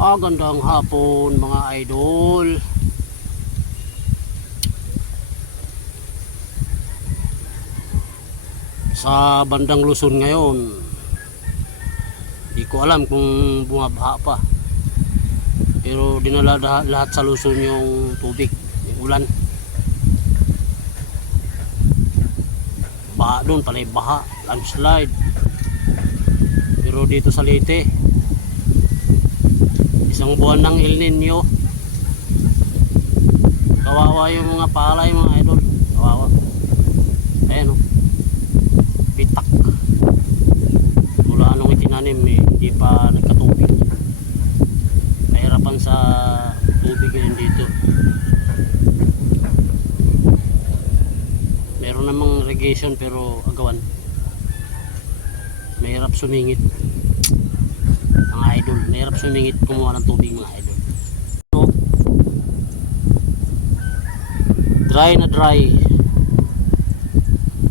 Gandang hapon mga idol. Sa bandang Luzon ngayon, di ko alam kung bumabaha pa, pero dinala lahat sa Luzon yung tubig, yung ulan. Baha doon, palay baha, landslide. Pero dito sa Leyte, isang buwan ng El Nino, kawawa yung mga palay mga idol, kawawa. Ayan o, bitak. Mula nung itinanim hindi pa nagkatubig. Mahirapan sa tubig ngayon dito. Meron namang irrigation pero agawan, mahirap sumingit mga idol, mahirap sumingit kumuha ng tubig mga idol. No? Dry na dry,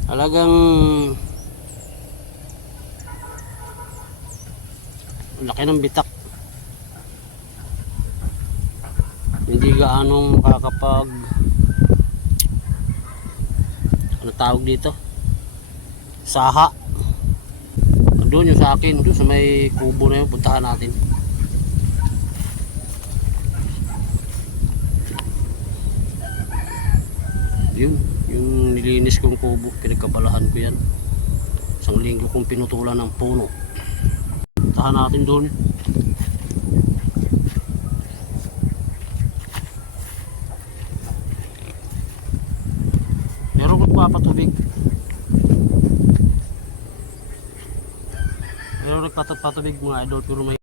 talagang laki ng bitak, hindi gaanong makakapag, ano tawag dito, saha. Doon yung sa akin, doon sa may kubo na yun, puntahan natin. Yun, yung nilinis kong kubo, pinagkabalahan ko yan. Isang linggo kong pinutulan ng puno. Puntahan natin doon. Meron kong papatubig. Pero nagpatubig mga idol, pero may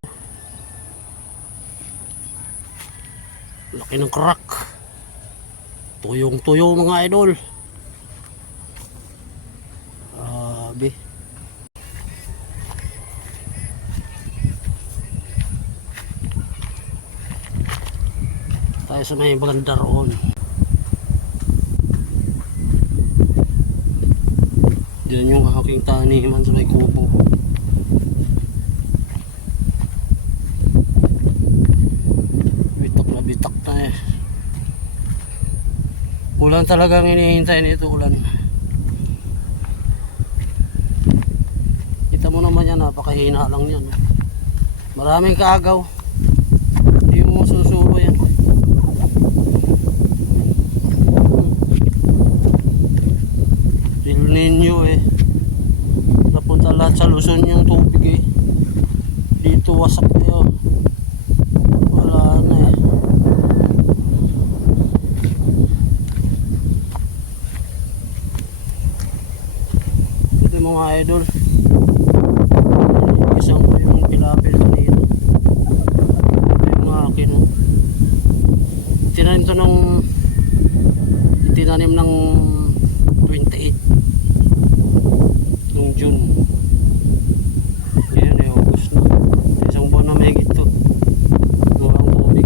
laki ng crack, tuyong tuyo mga idol. Grabe. Tayo sa may banda roon. Diyan yung aking taniman sa may kubo. Bitak na eh. Ulan talagang hinihintay nito, ulan. Kita mo naman yan, napakahina lang yan. Maraming kaagaw, hindi mo masusubo yan. El Nino eh, napunta lahat sa Luzon yung tubig eh. Dito wasak na yun, wala na eh. Mga idol, isang ko yung pilapil kanina. Ito yung akin oh. Tinanim ng 28 nung June. Ngayon ay August na, isang buwan na may gito. Walang tubig.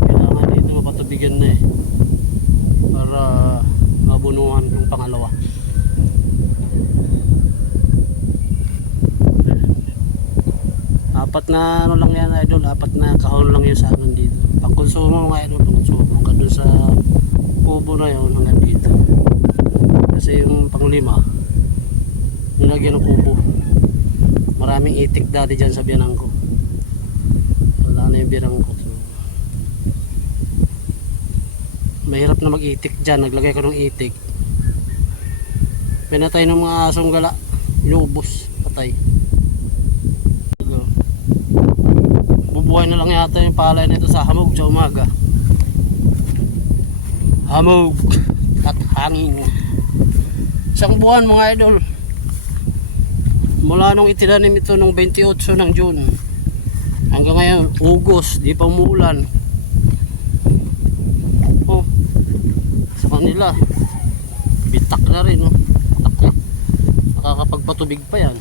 Kailangan dito mapatubigan na eh, para mabunuhan yung pangalawa. Apat na ano lang yan idol, apat na kahon lang yun sa akin dito. Pangkonsumo mga idol, pangkonsumo hanggang doon sa kubo na yun, hanggang dito. Kasi yung panglima, nilagyan ng kubo. Maraming itik dati dyan sa biyanang ko. Wala na yung biyanang ko. Mahirap na mag-itik dyan, naglagay ko ng itik. Pinatay ng mga asong gala, inubos, patay. Bubuhay na lang yata yung palay nito sa hamog sa umaga. Hamog at hangin. Isang buwan mga idol, mula nung itinanim ito nung 28 ng June hanggang ngayon, August, di pa umuulan. Nila bitak na rin no? Bitak na, nakakapagpatubig pa yan.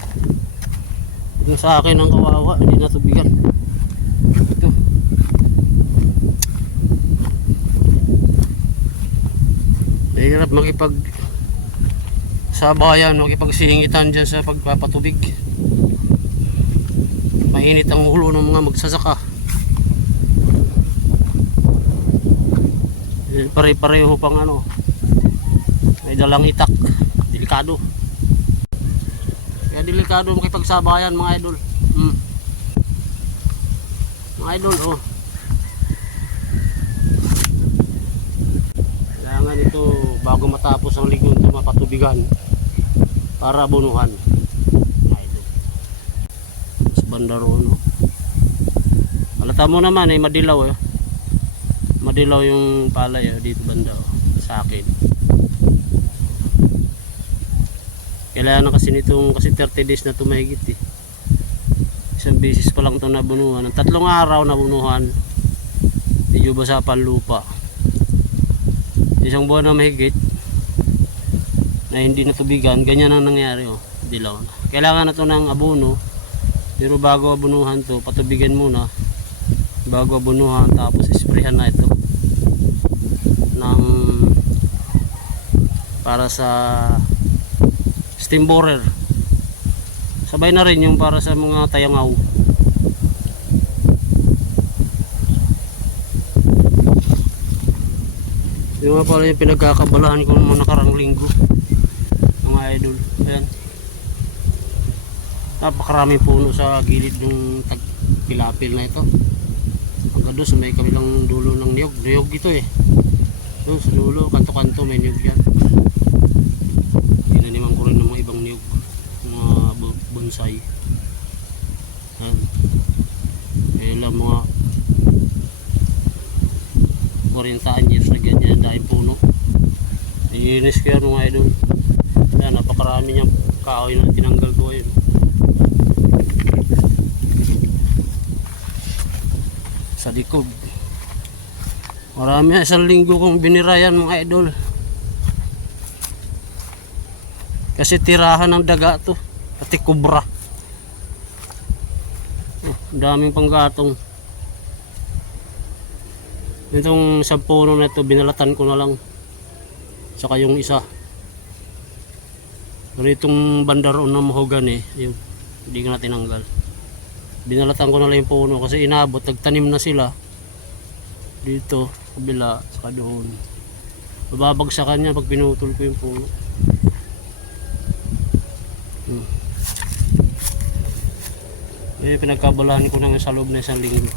Yung sa akin ang kawawa, hindi natubigan. Ito mahirap makipag sa bayan makipagsingitan dyan sa pagpapatubig. Mainit ang ulo ng mga magsasaka. Pare-pareho pang ano, may dalang itak, delikado. Kaya delikado makipagsabayan mga idol. Mga idol, oh. Kailangan ito bago matapos ang linggo ito mapatubigan para bunuhan. Mga idol. Sa banda roon, oh. Halata mo naman ay madilaw eh. Madilaw yung palay dito banda sa akin. Kailangan kasi nitong kasi 30 days na tumahigit eh. Isang beses pa lang ito nabunuhan. Ang 3 araw nabunuhan. Medyo basa pa lupa. Isang buwan na mahigit na hindi natubigan. Ganyan ang nangyari oh. Dilaw na. Kailangan na ito ng abono. Pero bago abunuhan to patubigan muna. Bago abunuhan tapos isprehan na ito ng para sa steam borer. Sabay na rin yung para sa mga tayangaw. Yung nga pala yung pinagkakabalahan ko naman nakarang linggo mga idol. Ayan, napakaraming puno sa gilid ng tagpilapil na ito. Hanggang doon sa may kabilang dulo ng niyog. Niyog ito eh. Doon sa dulo, kanto-kanto may niyog yan. Tinaniman ko rin ng mga ibang niyog. Mga bonsai. Yan. Kaya lang mga 40 anyos na ganyan dahil puno. Ininis ko yan mga idol. Yan, napakarami niyang kahoy na tinanggal ko yun. Sa likod marami, isang linggo kong binirayan mga idol kasi tirahan ng daga to pati kubra. Daming panggatong. Itong isang puno na ito binalatan ko na lang saka yung isa. Pero itong bandaroon na mahogani yun, hindi ko na tinanggal. Binalatan ko na lang yung puno kasi inabot, nagtanim na sila dito, kabila, saka doon. Mababagsakan niya pag pinutol ko yung puno. Eh, pinagkabalahan ko na sa loob na isang linggo.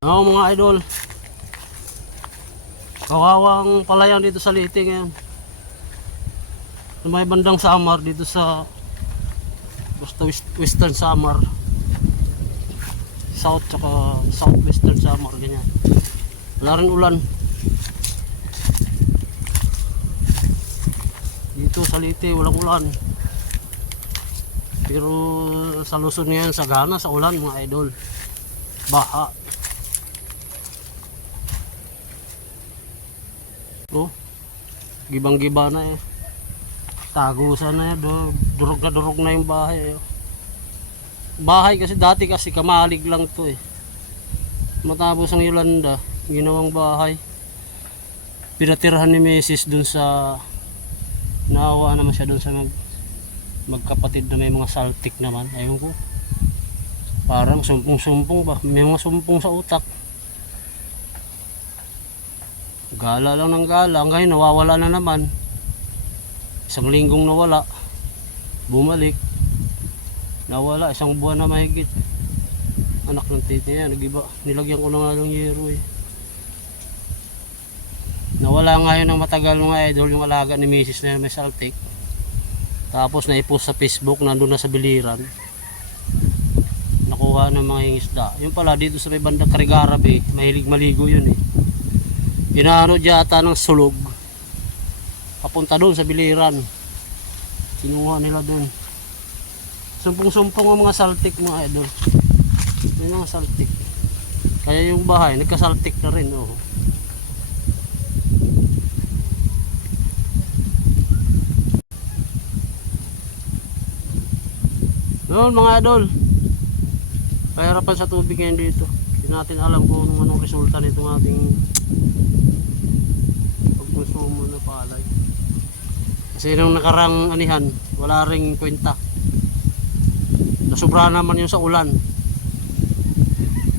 Oo mga idol, kawawang palayan dito sa Leyte ngayon. May bandang Samar dito sa basta Western Samar, South tsaka Southwestern Samar, ganyan. Wala rin ulan dito sa Leyte, walang ulan. Pero sa Luzon ngayon sagana sa ulan mga idol, baha. Oh, gibang-giba na eh, tagusan na yan, durog na yung bahay eh. Bahay kasi dati kasi kamalig lang to eh. Matapos ang Yolanda, ginawang bahay. Pinatirahan ni Mrs. dun sa, naawa naman siya dun sa magkapatid na may mga saltik naman. Ayun ko, parang sumpong-sumpong ba, may mga sumpong sa utak. Gala lang ng gala, ngayon nawawala na naman. Isang linggong nawala, bumalik, nawala, isang buwan na mahigit. Anak ng titi niya, nagiba, nilagyan ko na nga ng yero eh. Nawala nga yun ng matagal mga idol, yung alaga ni Mrs. na may saltik. Tapos naipost sa Facebook, nandun na sa biliran. Nakuha ng mga hingisda. Yung pala dito sa may bandang Karigarabe, mahilig maligo yun eh. Inaano yata ng sulog papunta doon sa biliran, kinuha nila doon. Sumpong-sumpong ang mga saltik mga idol. May mga saltik, kaya yung bahay nagkasaltik na rin oh. Noon mga idol, kahirapan sa tubig ngayon dito. Hindi natin alam kung anong resulta nitong ating pagkonsumo na palay. Kasi nung nakarang anihan, wala ring kwenta. Nasobra naman yun sa ulan.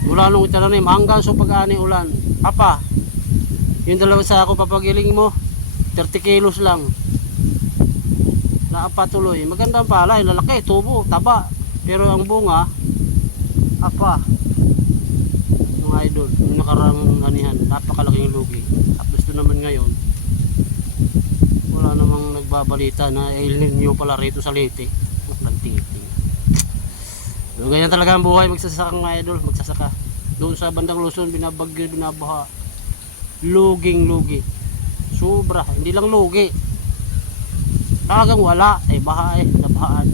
Mula nung itananim hanggang sa pag-ani ulan. Apa, yung 2 sako papagiling mo, 30 kilos lang. Naapa tuloy. Maganda ang palay, lalaki, tubo, taba. Pero ang bunga, apa, mga idol, yung nakarang anihan, napakalaking lugi. Tapos ito naman ngayon, wala namang nagbabalita na El Nino pala rito sa Leyte. Nagtiting. So, ganyan talaga ang buhay magsasaka mga idol, magsasaka. Doon sa bandang Luzon, binabagyo, binabaha. Luging lugi. Sobra, hindi lang lugi. Talagang wala, baha nabahaan.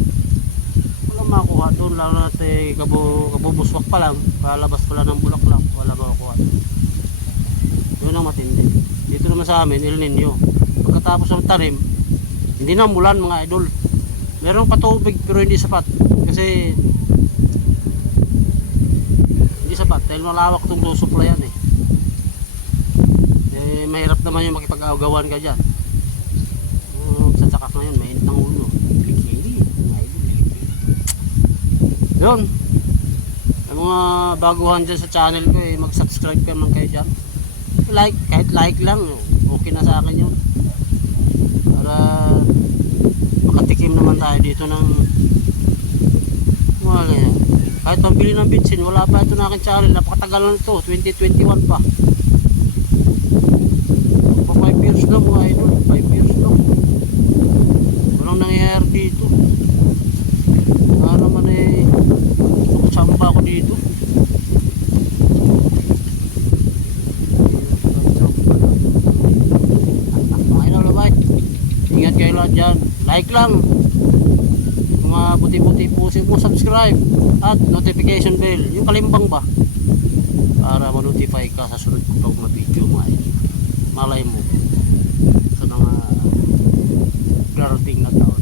Wala makuha doon, lalo natin kabubuswak pa lang, palabas pala ng bulaklak, wala makuha. Yun ang matindi. Dito naman sa amin, El Nino. Pagkatapos ng tanim, hindi na umulan mga idol. Meron pa tubig pero hindi sapat. Kasi hindi sapat dahil malawak itong susuplayan mahirap naman yung makipag-agawan ka dyan. Satsaka ngayon, mainit ng ulo. Likili. Yun. Ang mga baguhan dyan sa channel ko mag-subscribe ka man kayo dyan. Like, kahit like lang, okay na sa akin yun. Para makatikim naman tayo dito ng mga ganyan. Kahit pambili ng bitsin, wala pa ito na aking channel. Napakatagal na ito, 2021 pa. 5 years na mga idol, 5 years na. Walang nangyayari dito. Naman samba ako dito. Mga idol, labay. Ingat kayo lahat dyan. Like lang. Mga buti-buti po mo subscribe at notification bell. Yung kalimbang ba? Para ma-notify ka sa sunod ko pag ma-video mga idol. Malay mo sa mga darating na taon.